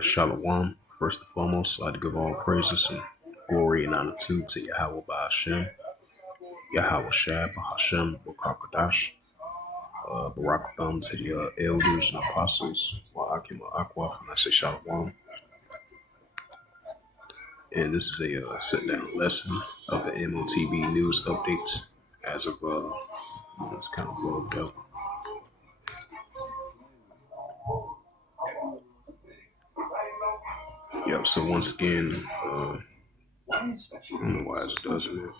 Shalom. First and foremost, I'd like to give all praises and glory and honor to Yahweh Ba'ashem, Yahweh Shab, Hashem, Wakakadash, Barak Thumb to the elders and apostles, Wa'akim Aqua, and I say Shalom. And this is a sit-down lesson of the M.O.T.B news updates as of, it's kind of bugged up. Yep, so once again, I don't know why it doesn't it.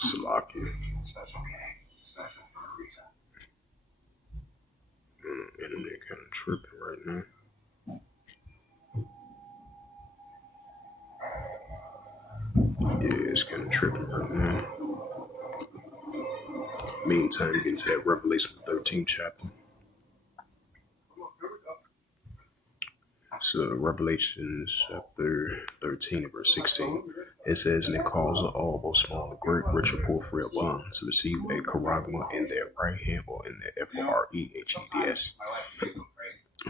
Salaki. Internet kind of tripping right now. Yeah, it's kind of tripping right now. Meantime, getting to that Revelation 13th chapter. So Revelation chapter 13 verse 16, it says, "And it calls all, both small and great, rich and poor, free or bond, to receive a charagma in their right hand or in their FOREHEDS."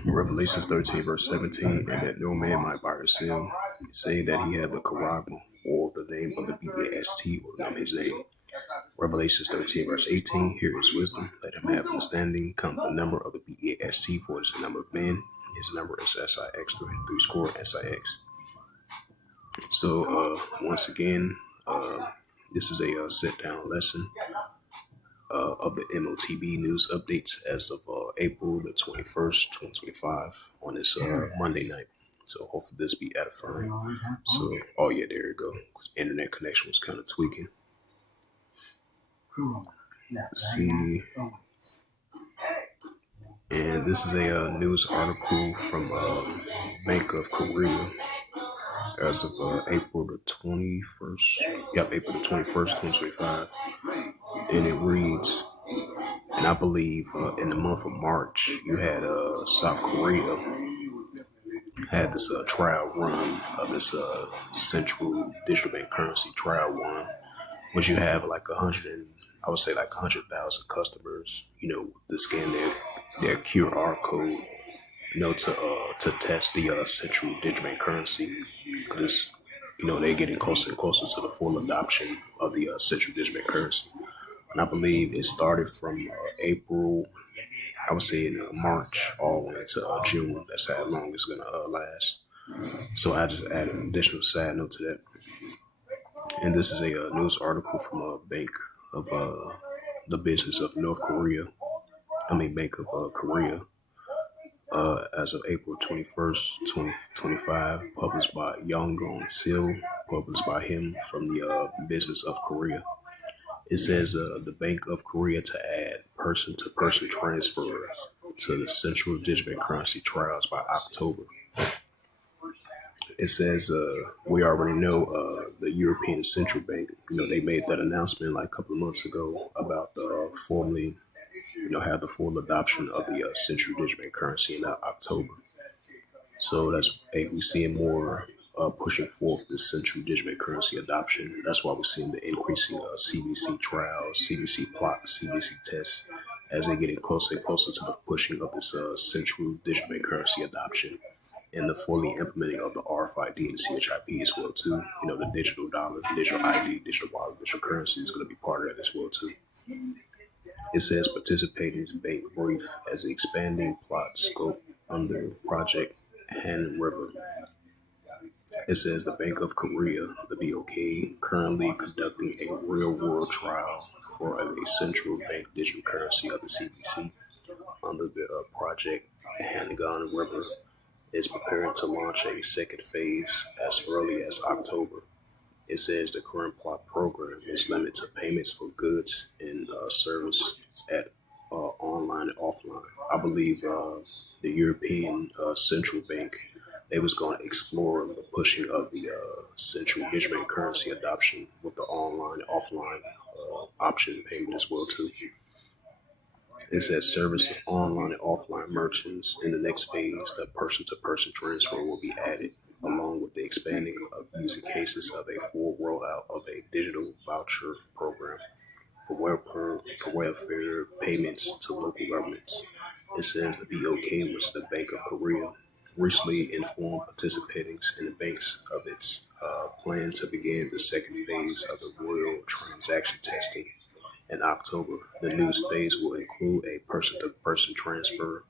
Revelation 13 verse 17, "And that no man might buy or sell, saying that he have the charagma, or the name of the BAST, or the name of his name." Revelation 13 verse 18, "Here is wisdom, let him have understanding, count the number of the BAST, for it is the number of men. His number is SIX, 3 SIX. So, once again, this is a sit-down lesson of the M.O.T.B news updates as of April the 21st, 2025 on this Monday night. So hopefully this be edifying. So, oh yeah, there you go. Internet connection was kind of tweaking. Let's see. And this is a news article from Bank of Korea as of April the 21st. Yep, April the 21st, 2025. And it reads, and I believe in the month of March, you had South Korea had this trial run of this central digital bank currency trial run, which you have like 100,000 customers, to scan their QR code, to test the central digital bank currency, because they're getting closer and closer to the full adoption of the central digital bank currency. And I believe it started from April, I would say in March, all the way to June. That's how long it's gonna last. So I just added an additional side note to that. And this is a news article from a bank of the business of North Korea. Bank of Korea. As of April 21st, 2025, published by Yongong Sil, published by him from the business of Korea. It says the Bank of Korea to add person-to-person transfers to the central digital currency trials by October. It says we already know the European Central Bank. They made that announcement like a couple of months ago about formally, have the full adoption of the central digital currency in October. So that's we're seeing more pushing forth the central digital currency adoption. That's why we're seeing the increasing CBC trials, CBC plots, CBC tests, as they're getting closer and closer to the pushing of this central digital currency adoption and the fully implementing of the RFID and the CHIP as well too. The digital dollar, digital ID, digital wallet, digital currency is going to be part of that as well too. It says participators bank brief as the expanding plot scope under Project Han River. It says the Bank of Korea, the BOK, currently conducting a real-world trial for a central bank digital currency of the CBC under the Project Han River. Is preparing to launch a second phase as early as October. It says the current plot program is limited to payments for goods and service at online and offline. I believe the European Central Bank, they was going to explore the pushing of the central digital currency adoption with the online and offline option payment as well too. It says service of online and offline merchants. In the next phase, the person-to-person transfer will be added. along with the expanding of using cases of a full rollout of a digital voucher program for welfare payments to local governments. It says the BOK, which is the Bank of Korea, recently informed participants in the banks of its plan to begin the second phase of the royal transaction testing in October. The news phase will include a person-to-person transfer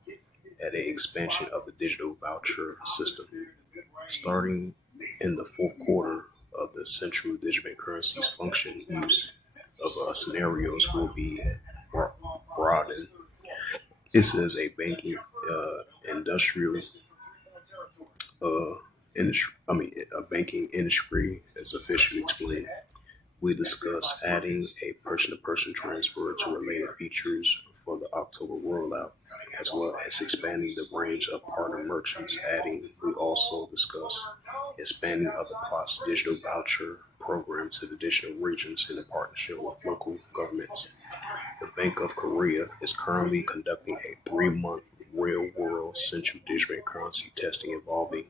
and an expansion of the digital voucher system. Starting in the fourth quarter of the central digital currency's function, use of scenarios will be broadened. It says a banking industrial uh, industry. A banking industry is officially explained. We discuss adding a person-to-person transfer to related features for the October rollout, as well as expanding the range of partner merchants. We also discuss expanding of the PLOT's digital voucher program to the additional regions in a partnership with local governments. The Bank of Korea is currently conducting a 3-month real-world central digital currency testing involving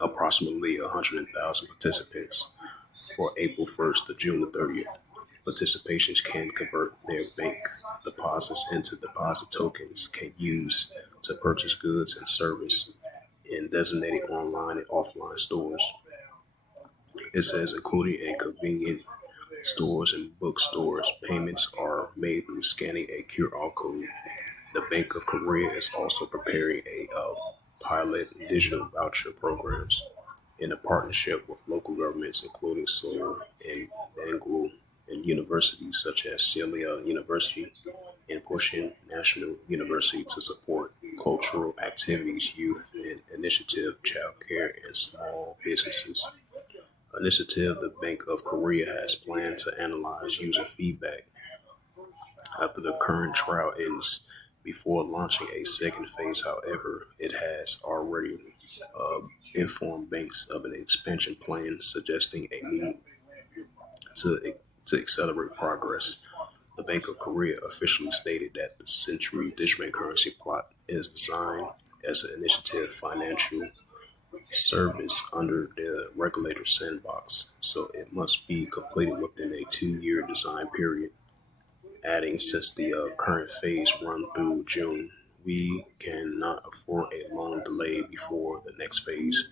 approximately 100,000 participants for April 1st to June the 30th. Participants can convert their bank deposits into deposit tokens can use to purchase goods and service in designated online and offline stores. It says including a convenient stores and bookstores, payments are made through scanning a QR code. The Bank of Korea is also preparing a pilot digital voucher programs in a partnership with local governments, including Seoul and Bangul, and universities such as Celia University and Pushing National University to support cultural activities, youth and initiative, child care, and small businesses. Initiative the Bank of Korea has planned to analyze user feedback after the current trial ends before launching a second phase. However, it has already uh, informed banks of an expansion plan, suggesting a need to, to accelerate progress. The Bank of Korea officially stated that the Century Digital Currency Plot is designed as an initiative financial service under the regulator sandbox, so it must be completed within a 2-year design period. Adding, since the current phase run through June, we cannot afford a long delay before the next phase,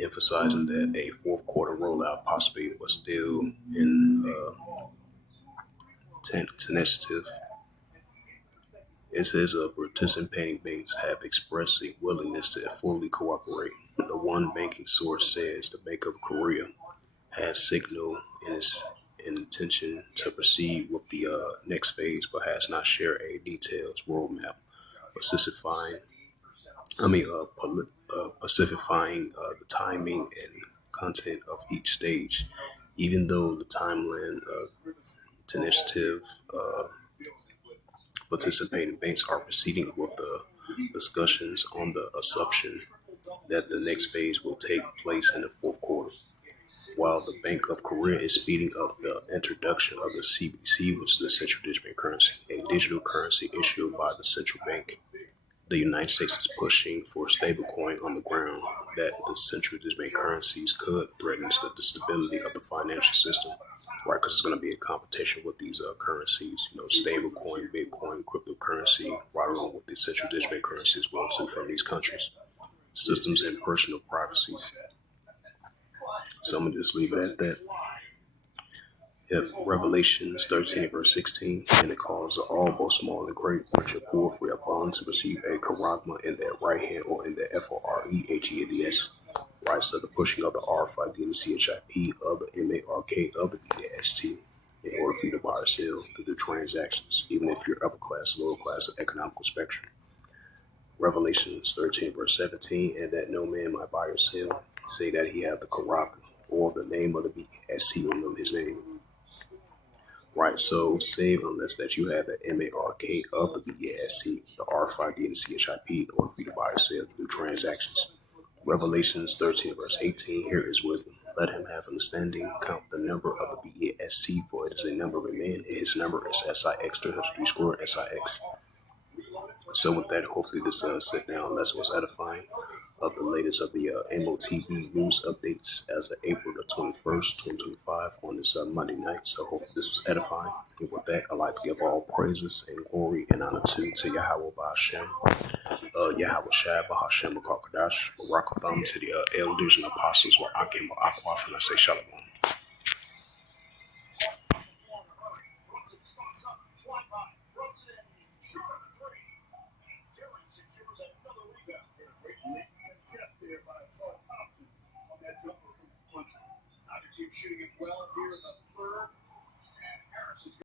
emphasizing that a fourth quarter rollout possibly was still in tentative. It says participating banks have expressed a willingness to fully cooperate. The one banking source says the Bank of Korea has signaled in its intention to proceed with the next phase, but has not shared a detailed roadmap specifying, specifying the timing and content of each stage. Even though the timeline initiative participating banks are proceeding with the discussions on the assumption that the next phase will take place in the fourth quarter. While the Bank of Korea is speeding up the introduction of the CBC, which is the central digital currency, a digital currency issued by the central bank, the United States is pushing for stablecoin on the ground that the central digital currencies could threaten the stability of the financial system, right? Because it's going to be a competition with these currencies, stablecoin, Bitcoin, cryptocurrency, right along with the central digital currency as well too from these countries. Systems and personal privacies. So I'm gonna just leave it at that. Yep, Revelations 13 verse 16, and it calls all, both small and great, which are poor for your bond to receive a charagma in their right hand or in their FOREHEADS. Right, so the pushing of the R5D and the CHIP of the MARK of the BAST in order for you to buy or sell to do transactions, even if you're upper class, lower class, or economical spectrum. Revelations 13 verse 17, and that no man might buy or sell, say that he have the charagma or the name of the BAST on his name. Right, so save unless that you have the MARK of the BAST, the R5D and the CHIP in order for you to buy or sell to do transactions. Revelations 13 verse 18, here is wisdom. Let him have understanding, count the number of the BAST, for it is a number of a man, and his number is SIX, 303 squared SIX. So with that, hopefully this sit down lesson was edifying. of the latest of the M.O.T.B news updates as of April the 21st, 2025 on this Monday night. So hopefully this was edifying. And with that, I'd like to give all praises and glory and honor to Yahweh Ba'Shem, Yahweh Shai Ba'Hashem Akakadash, Barakatham to the elders and apostles were Akim Aquaf, and I say Shalom.